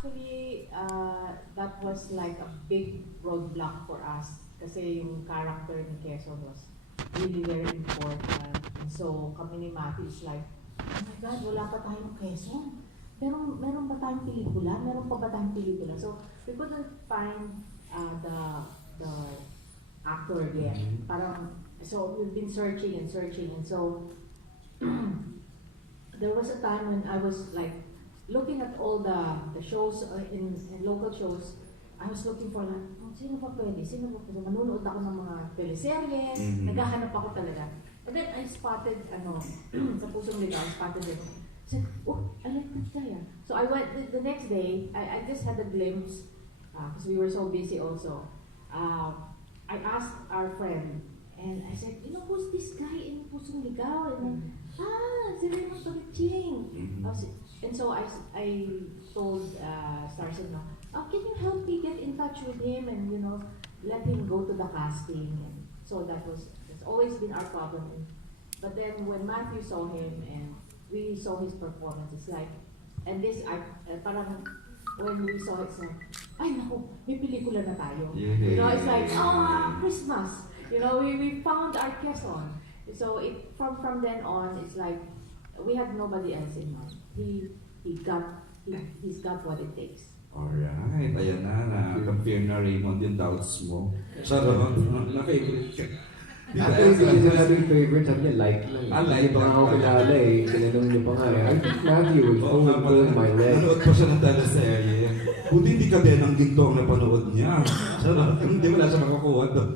Actually, that was like a big roadblock for us kasi yung character ni Quezon was really very important. And so kami ni Matthew is like, oh my God, wala pa tayong Quezon. Meron ba tayong pelikula? Meron pa ba tayong pelikula? So we couldn't find the actor yet. Parang, so we've been searching and searching, and so there was a time when I was like looking at all the shows in local shows. I was looking for like, oh, sino pa pwede? Sino pa pwede? Manunood ako ng mga teleserye, naghahanap ako talaga. And then I spotted, sa Pusong Ligaw, I spotted it. I said, oh, I like that guy. So I went, the next day, I just had a glimpse, because we were so busy also. I asked our friend, and I said, you know, who's this guy in Pusong Ligaw? And then, si Raymond Pagaching. And so I told Starson, can you help me get in touch with him and, let him go to the casting? And so that's always been our problem. But then when Matthew saw him and we saw his performance, it's like, and this, parang when we saw it, it's like, ay naku, may pelikula na tayo. It's like, Christmas. We found our Quezon. So from then on, it's like, we had nobody else in mind. He's got what it takes. Alright, ayan na-confirm na Raymond yung doubts mo. Charot, na-favorite ka. Hindi na natin favorite, sabi niya, like lang. Hindi pa nga ako kilala tinanong niyo pa nga I think Matthew is only pulling my leg. Nanood pa siya ng teleserye. Buti hindi ka din ang ginto ang napanood niya. Charot, hindi wala siya makakuha doon.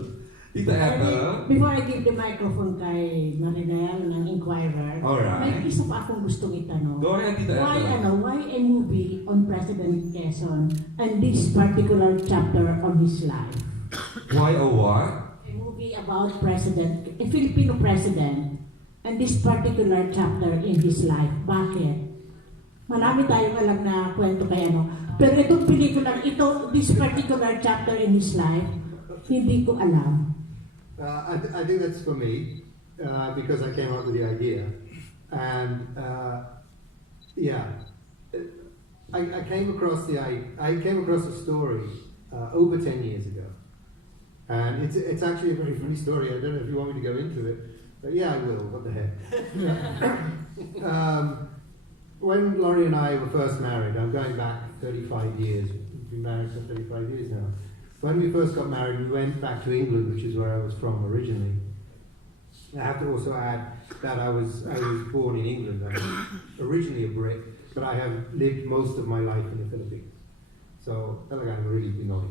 Tita Ethel? Before I give the microphone kay Marinel ng Inquirer, may isa pa akong gustong itanong. Go ahead, Tita Ethel. Why a movie on President Quezon and this particular chapter of his life? Why a what? A movie about a Filipino president and this particular chapter in his life. Bakit? Marami tayong alam na kwento kay pero itong pelikula, this particular chapter in his life, hindi ko alam. I think that's for me, because I came up with the idea. And I came across the story over 10 years ago. And it's actually a very funny story. I don't know if you want me to go into it, but yeah, I will. What the heck? When Laurie and I were first married, I'm going back 35 years. We've been married for 35 years now. When we first got married, we went back to England, which is where I was from originally. I have to also add that I was born in England. I'm originally a Brit, but I have lived most of my life in the Philippines. So, talagang really Pinoy.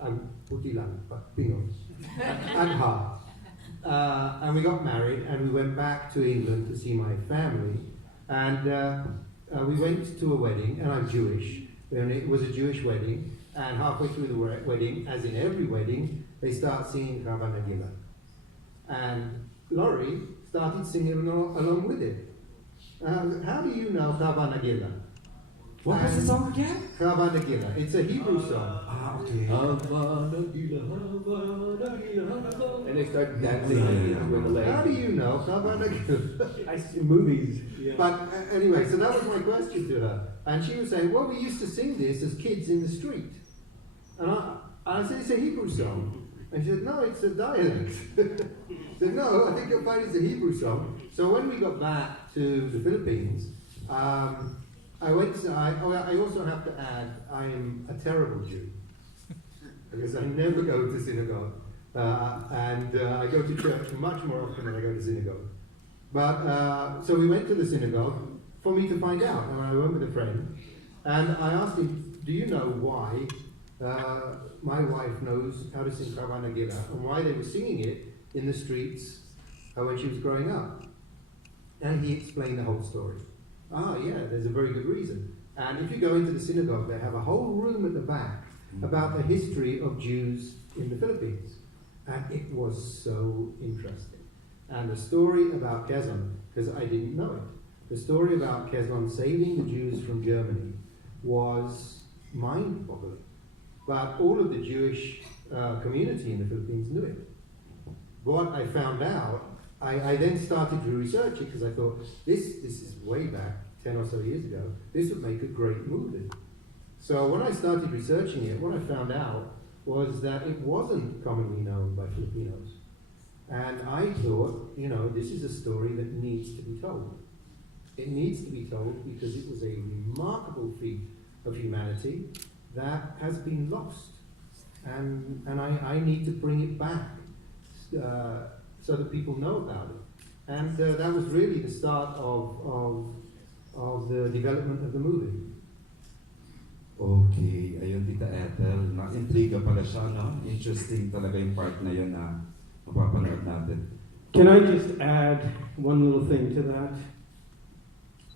I'm puti lang, but Pinoy. And hard. And we got married, and we went back to England to see my family. And we went to a wedding, and I'm Jewish. And it was a Jewish wedding. And halfway through the wedding, as in every wedding, they start singing Kavan Nagila. And Laurie started singing along with it. How do you know Kavan Nagila? What was the song again? Kavan Nagila. It's a Hebrew song. Okay. And they start dancing with the leg. How do you know Kavan Nagila? I see movies. Yeah. But anyway, so that was my question to her. And she was saying, well, we used to sing this as kids in the street. And I said, it's a Hebrew song. And she said, no, it's a dialect. I said, no, I think you'll find it's a Hebrew song. So when we got back to the Philippines, I also have to add, I am a terrible Jew. Because I never go to synagogue. And I go to church much more often than I go to synagogue. But, so we went to the synagogue for me to find out. And I went with a friend. And I asked him, do you know why my wife knows how to sing Kavan Nagila and why they were singing it in the streets when she was growing up? And he explained the whole story. Yeah, there's a very good reason. And if you go into the synagogue, they have a whole room at the back about the history of Jews in the Philippines. And it was so interesting. And the story about Quezon, because I didn't know it, the story about Quezon saving the Jews from Germany was mind-boggling. But all of the Jewish community in the Philippines knew it. What I found out, I then started to research it because I thought, this is way back, 10 or so years ago, this would make a great movie. So when I started researching it, what I found out was that it wasn't commonly known by Filipinos. And I thought, this is a story that needs to be told. It needs to be told because it was a remarkable feat of humanity that has been lost. And I need to bring it back so that people know about it. And that was really the start of the development of the movie. Okay, ayun Tita Ethel, na-intriga pala siya, no? Interesting talaga yung part na yun na mapapanood natin. Can I just add one little thing to that?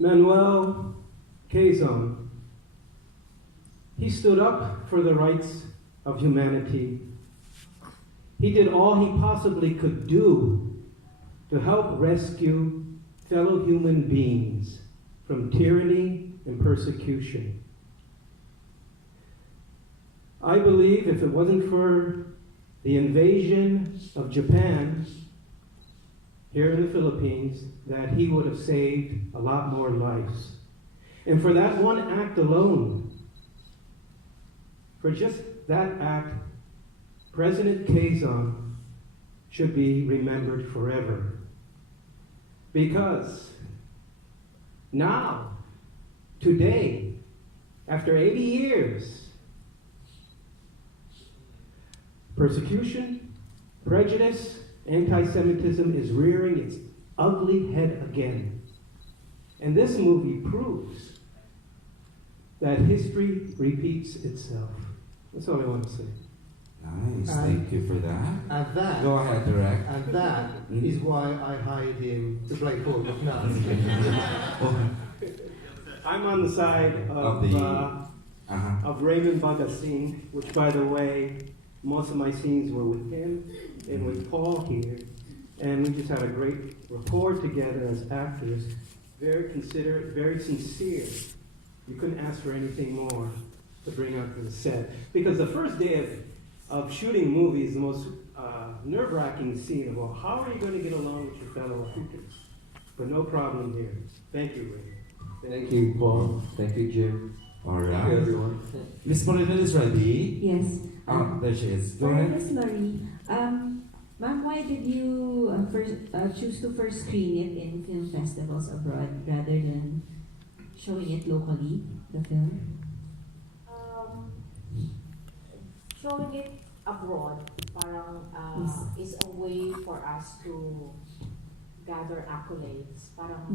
Manuel Quezon, he stood up for the rights of humanity. He did all he possibly could do to help rescue fellow human beings from tyranny and persecution. I believe if it wasn't for the invasion of Japan here in the Philippines, that he would have saved a lot more lives. And for that one act alone, for just that act, President Quezon should be remembered forever. Because now, today, after 80 years, persecution, prejudice, anti-Semitism is rearing its ugly head again. And this movie proves that history repeats itself. That's all I want to say. Nice, thank you for that. And that, Go ahead, Direct. And that is why I hired him to play Paul McNutt. I'm on the side of Raymond Bagasin, which, by the way, most of my scenes were with him and with Paul here, and we just had a great rapport together as actors. Very considerate, very sincere. You couldn't ask for anything more to bring out to the set. Because the first day of shooting movies, the most nerve-wracking scene of, well, how are you going to get along with your fellow actors? But no problem here. Thank you, Ray. Thank you, Paul. Thank you, Jim. All Thank right. you, everyone. Miss Morinel is ready. Yes. There she is. Go ahead. Miss Marie, ma'am, why did you choose to first screen it in film festivals abroad rather than showing it locally, the film? Showing it abroad parang is a way for us to gather accolades. Parang,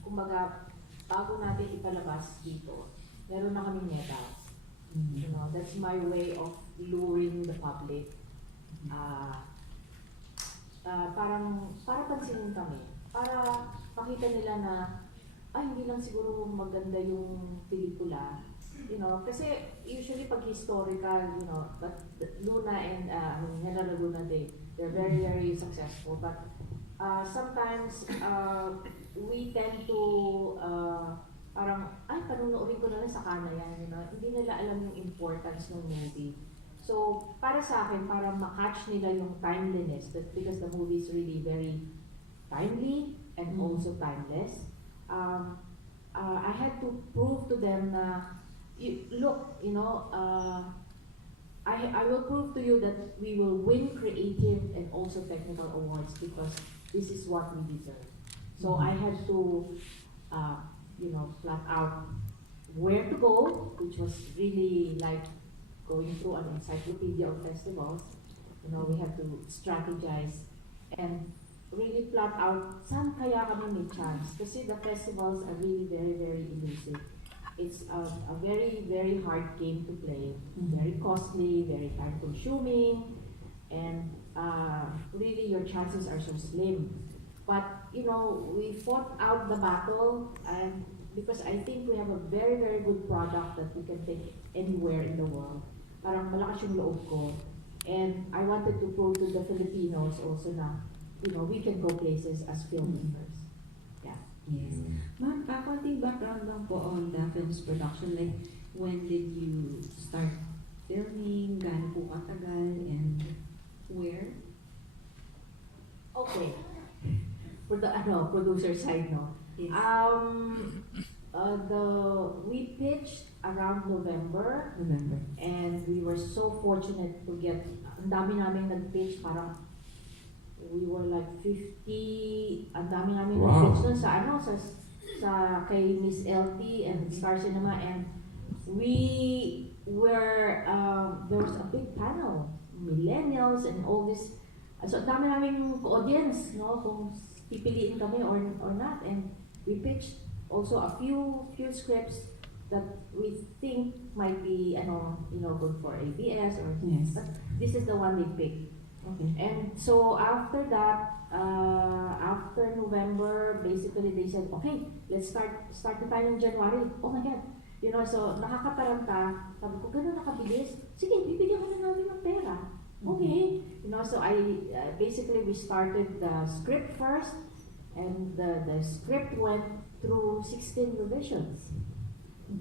kumbaga, bago natin ipalabas dito, meron na kaming medal. You know, that's my way of luring the public. Para pansinin kami. Para makita nila na, hindi lang siguro maganda yung pelikula. You know, kasi usually pag historical, but Luna and General Laguna, they're very, very successful. But sometimes we tend to parang, panunuorin ko na lang sa kana yan, Hindi nila alam yung importance ng movie. So, para sa akin, para makatch nila yung timeliness, because the movie is really very timely and also timeless. I had to prove to them na, I will prove to you that we will win creative and also technical awards because this is what we deserve. So I had to, flat out where to go, which was really like going through an encyclopedia of festivals. We have to strategize and really plot out saan kaya kami may chance. Kasi the festivals are really very, very elusive. It's a very, very hard game to play. Very costly, very time-consuming, and really your chances are so slim. But, we fought out the battle, and because I think we have a very, very good product that we can take anywhere in the world. Parang malakas yung loob ko. And I wanted to prove to the Filipinos also na, we can go places as filmmakers. Yeah. Yes. Ma'am, konting background lang po on the film's production. Like, when did you start filming? Gaano po katagal? And where? Okay. For the producer side, no? Yes. We pitched around November. November. And we were so fortunate to get, ang dami namin nag-pitch, parang we were like 50, ang dami namin nag-pitch dun sa kay Miss LT and Star Cinema, and we were, there was a big panel, millennials and all this, so ang dami namin audience, no, kung pipiliin kami or not, and we pitched also a few scripts that we think might be, good for ABS or Yes. but this is the one they picked. Okay. And so after that, after November, basically they said, okay, let's start na tayo in January. Oh my God. So nakakataranta. Sabi ko, gano'n nakabilis. Sige, bibigyan ko na namin ng pera. Okay. So basically we started the script first, and the script went through 16 revisions.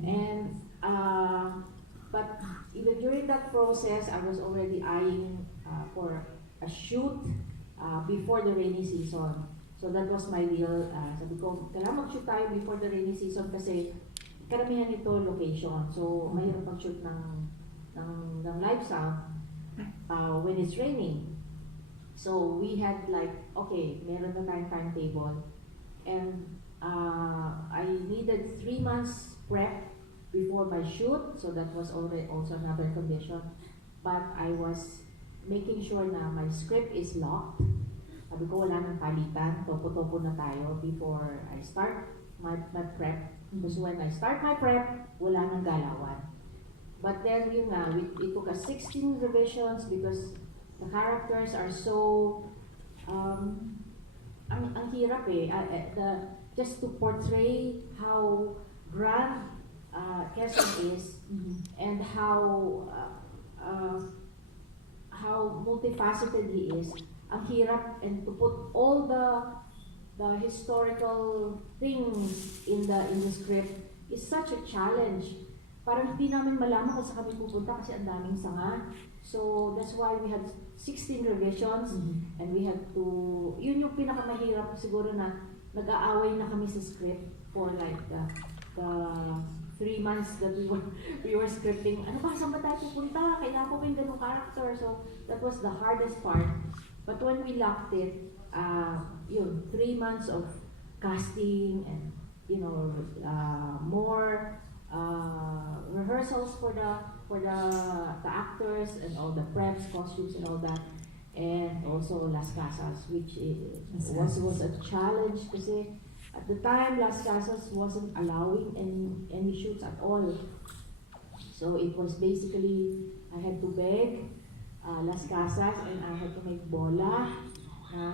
And but even during that process, I was already eyeing for a shoot before the rainy season. So that was my deal. Sabi ko, kailangan mag-shoot tayo before the rainy season kasi karamihan nito location. So mahirap mag-shoot ng live sound when it's raining. So we had like, okay, meron na tayong timetable. And I needed 3 months prep before my shoot, so that was already also another condition. But I was making sure na my script is locked. Sabi ko, wala nang palitan, topo-topo na tayo before I start my prep. Because when I start my prep, wala nang galawan. But then yun nga, it took us 16 revisions because the characters are so, ang hirap just to portray how grand Quezon is, and how multifaceted he is. Ang hirap, and to put all the historical things in the script is such a challenge. Parang hindi namin malaman kung saan kami pupunta kasi ang daming sanga. So that's why we had 16 revisions, and we had to, yun yung pinakamahirap siguro na nag-aaway na kami sa script for like the 3 months that we were scripting. Ano ba, saan ba tayo pupunta? Kailangan ko yung ganung character. So that was the hardest part. But when we locked it, 3 months of casting and more rehearsals for the actors and all the preps, costumes and all that, and also Las Casas, which was a challenge kasi at the time Las Casas wasn't allowing any shoots at all. So it was basically I had to beg Las Casas, and I had to make bola.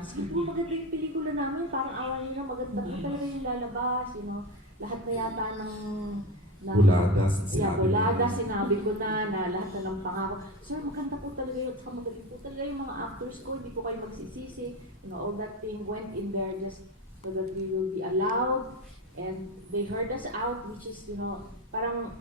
Sige po, maganda yung pelikula namin, parang awan nyo na, maganda po talaga yung lalabas, lahat na yata ng Bulada, sinabi ko na lahat na ng pangako. Sir, maganda po talaga yun, magaling po talaga yung mga actors ko, hindi po kayo magsisisi. All that thing went in there just so that we will be allowed, and they heard us out, which is, parang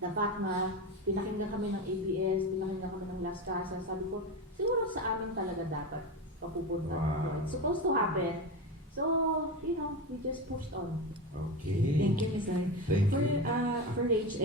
the fact na pinakinggan kami ng ABS, pinakinggan kami ng Las Casas, sabi ko, siguro sa amin talaga dapat papupunta. It's supposed to happen. So, we just pushed on. Okay. Thank you, Miss Anne. Thank For you. Rach,